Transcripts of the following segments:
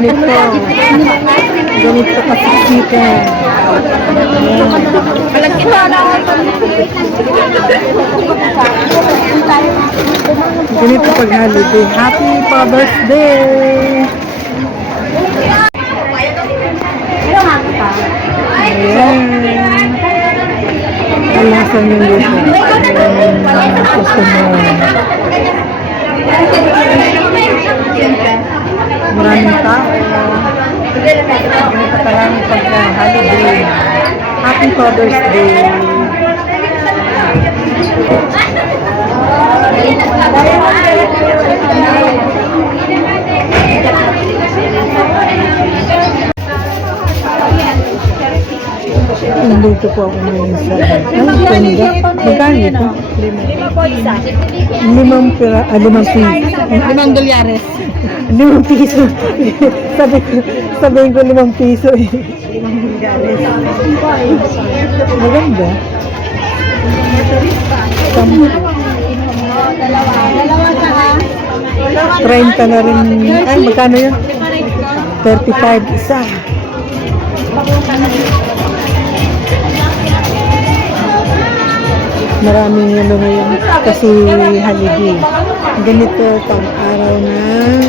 ganito. Ganito kasiksikan. Ganito pag holiday. Happy Father's Day! Ayan. Alasan yung dito. Customer. Maraming tao. Ganito karami pag holiday. Happy Father's Day! Nandito po ako ngayon sa ganda. Magkano ito? 5 pira, 5 piso. 5 dolyares. 5 piso. Sabihin ko 5 piso eh. Maganda. Dalawa 30 na rin. Ay, magkano yun? 35 isa. Maraming ano ngayon kasi holiday. Ganito pang araw ng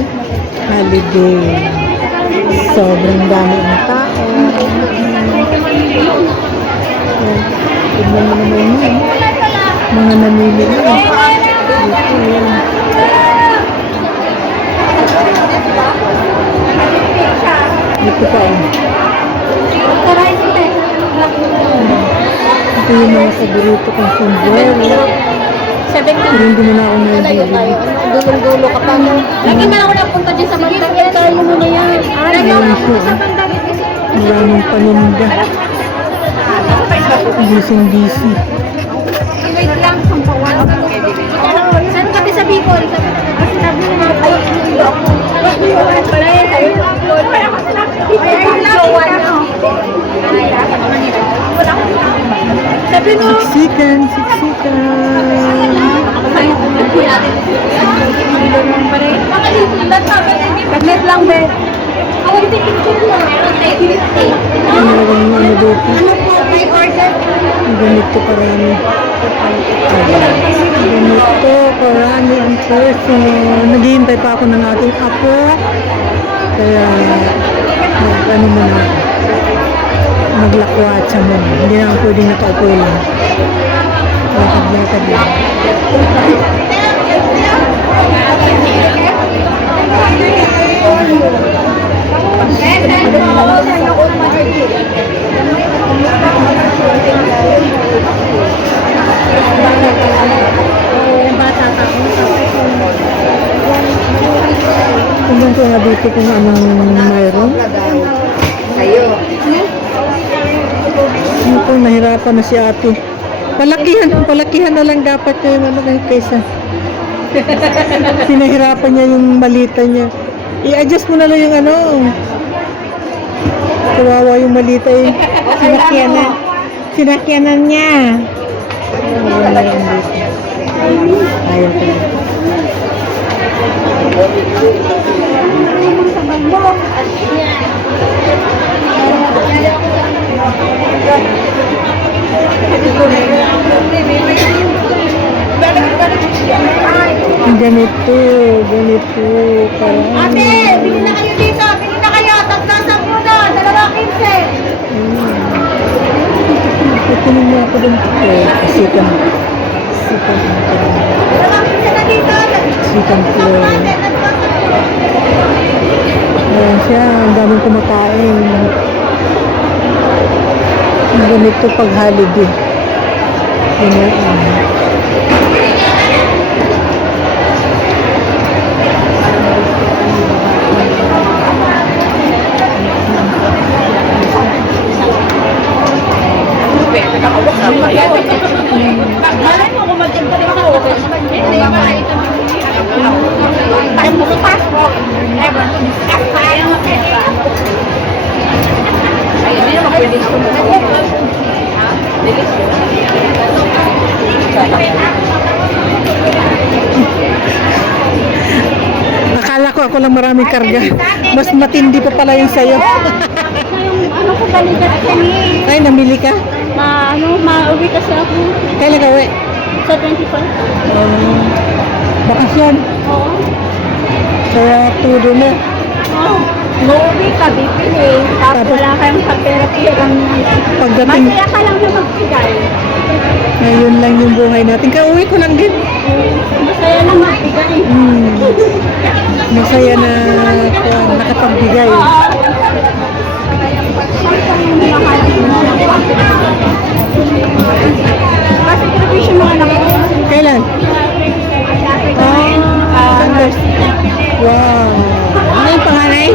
holiday. Sobrang dami ang tao. Tignan mo naman yun. Mga namili na. Dito yun. Dito pa yun. Ito yung mga paborito kong sombrero. Pero hindi mo na ako naibili. Dulong-dulo ka pa. Lagi man ako napunta dyan sa Mandang. Tayo mo na yan. Lagi ako napunta sa Mandang. Maraming paninda. Busy. Wait lang. Saan kami sa Bicol? Sabi mo mga kayo. Pala yan. Sabi mo Bicol. Sabi mo. Siksikan. Pagnet lang, be. Maraming ano dito. Ganito karami. Ganito karami ang person. Naghihintay pa ako ng ating apo. Kaya ano mo na maglakwatsa mo. Hindi na ako pwedeng nakaupo lang. Lakad lang. Tingnan ko nga dito kung anong mayroon. Ito, nahirapan na si ate. Palakihan na lang dapat niya yung ano kaysa. Sinahirapan niya yung malita niya. I-adjust mo na lang yung ano. Kawawa yung malita eh. Sinakyanan niya. Ayaw ko. Ganito. Ate, bili na kayo dito. Bili na kayo. Tatlasan mo na. 2.15. Itunin mo ako dun. Sikan. 2.15 na dito. Sikan floor. Ayan siya. Ang daming kumakain. Ganito pag holiday. Malay mo kung maganda rin ako. Hindi ba? Parang bukas mo. Hindi naman pwede ko Akala ko ako lang maraming karga. Mas matindi pa pala yung sayo. Ano ko balikat kami? Ay, namili ka? Mauwi kasi ako Kailan ka uwi? sa 25. Bakasyon. Oo. Kaya tudo na. Mauwi ka, bibili. Tapos wala kayong kapera-perang. Pagdating, Masaya ka lang na magbigay. ngayon lang yung buhay natin. Kauwi ko lang din. Masaya lang magbigay. Masaya na nakapagbigay. Kasi provision mo anak ko. Kailan? Nurse. Wow. Ano yung panganay?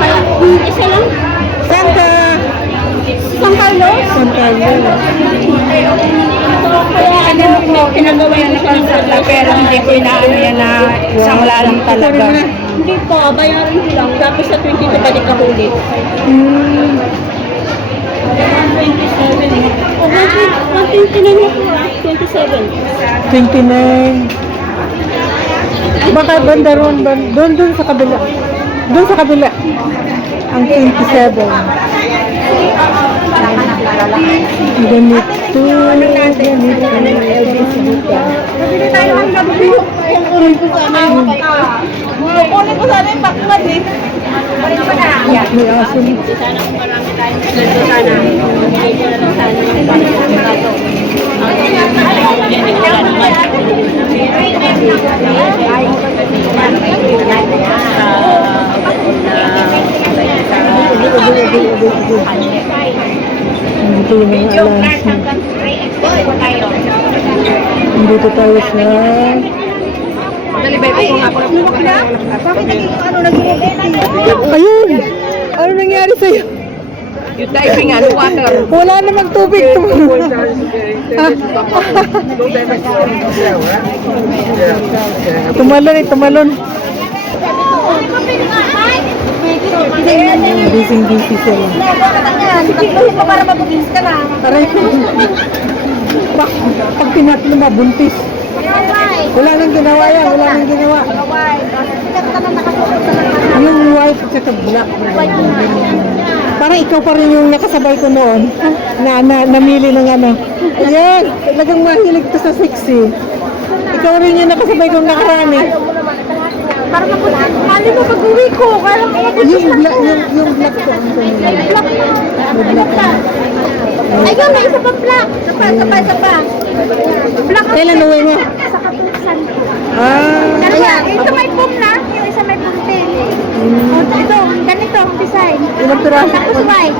Isa lang. Santa. San Carlos? San Carlos. Kaya ano ko, pinagawa yan na konsula, pero hindi ko inaano yan na sangla lang talaga. Hindi po, bayaran ko lang. Tapos sa 22 balik ako ulit. 127. Oh, 129 na po. 27. 29. Baka banda ron, doon sa kabila. Doon sa kabila. Ang 27. Ganito. Nabili tayo ang gabi. Kukunin ko sana yung kukunin ko sana yung bakman eh. Kukunin ko na. May aso. Sana kung marami tayong ganito sana. Bigay ko na lang sana yung pagkakato. Dito yung mga alas. Dito tayo sa... Bakit naging ano naging Ayun! Ano nangyari sa'yo? yung diving ano water. Wala namang tubig. Tumalon eh, tumalon. Busy sila. Tatlo pa para mabugis ka na. Aray ko. Pag tinatlo mabuntis. Wala nang ginawa yan, wala nang ginawa. Yung white at saka black. Parang ikaw pa rin yung nakasabay ko noon na namili ng ano. Ayan, talagang mahilig to sa sexy. Ikaw rin yung nakasabay kong nakarami. Parang mali mo pag-uwi ko. Kaya Yung black ko. ayun, may isa pang black. Isa pa. Black. Kailan uwi mo? Sa katusan. Ah, Ito may foam na. Yung isa may puti. Ito, ganito ang design. ilang piraso? Tapos white.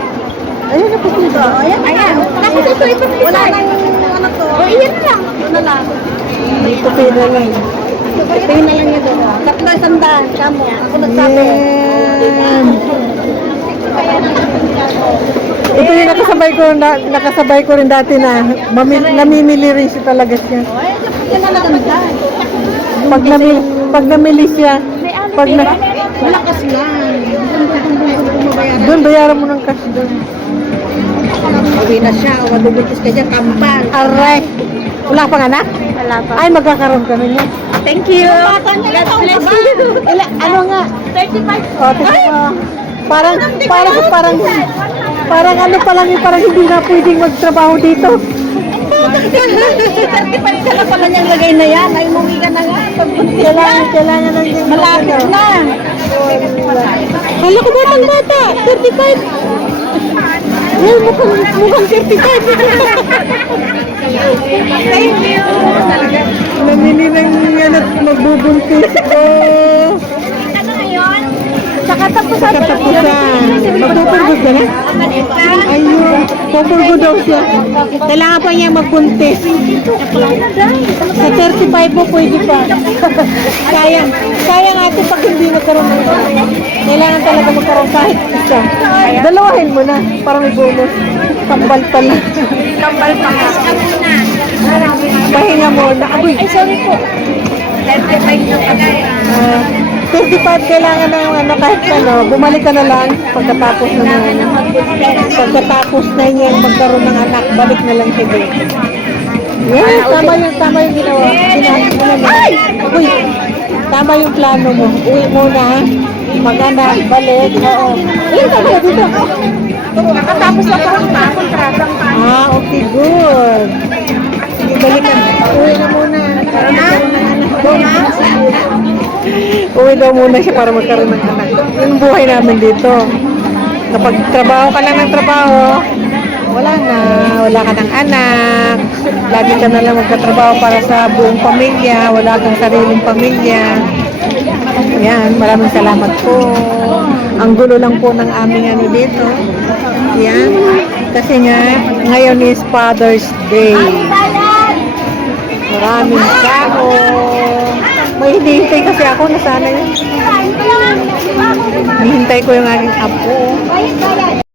Ayun, napupunta. Ayan. Tapos ito, ibang design. Wala nang ano to. O, iyan lang. Yun na lang. Dito pera lang. Ito yun na lang yun doon. Tatlo isang daan. Kamo. Ako nagsabi. Yan. Ito yung nakasabay ko rin dati na namimili rin siya talaga siya. Yan na maganda. Pag namili siya, Malakas lang. doon bayaran mo ng cash doon. Uwi na siya. O, mabubuntis ka dyan. Kampal. Aray! Wala pang anak? Wala pa. Ay, magkakaroon ka na niya. Thank you. God bless you. Ano nga? 35. O, tignan mo. Parang ano pa lang, parang hindi na pwedeng magtrabaho dito. 35 ka na pala niyang lagay na yan. Ay, umuwi ka na nga. Kailangan lang din. Malapit na. Hala ko bata, 35. Ay, mukhang 35. Thank you. Namili ng ano, magbubuntis ko. Ano ngayon? Sa katapusan. Katapusan. Magpupurgod ka na? Ayun, pupurgod daw siya. Kailangan pa niya magbuntis. Sa 35 mo pwede pa. Sayang ate pag hindi nagkaroon ng kailangan talaga magkaroon kahit isa. Dalawahin mo na para may bonus. Kambal pala. Kambal pa nga. Pahinga mo na. Ay, sorry po. 35 na pala. 35 kailangan na yung ano, kahit ano, bumalik ka na lang pagkatapos na niya magkaroon ng anak, balik na lang siya doon. Yes, tama yung ginawa. Ay! Uy! Tama yung plano mo. Uwi muna. Mag-anak, balik. Oo. Dito. Nakatapos na po ang kontratang Okay, good. Sige, balikan. Uwi na muna. Para magkaroon ng anak. Uwi daw muna siya para magkaroon ng anak. Yung buhay namin dito. Kapag trabaho ka lang ng trabaho, wala na. Wala ka ng anak. Lagi ka na lang magkatrabaho para sa buong pamilya. Wala kang sariling pamilya. Yan, maraming salamat po. Ang gulo lang po ng aming ano dito. Yan. Kasi nga, ngayon is Father's Day. Maraming tao. May hinihintay kasi ako na sana yun. Hinihintay ko yung aking apo.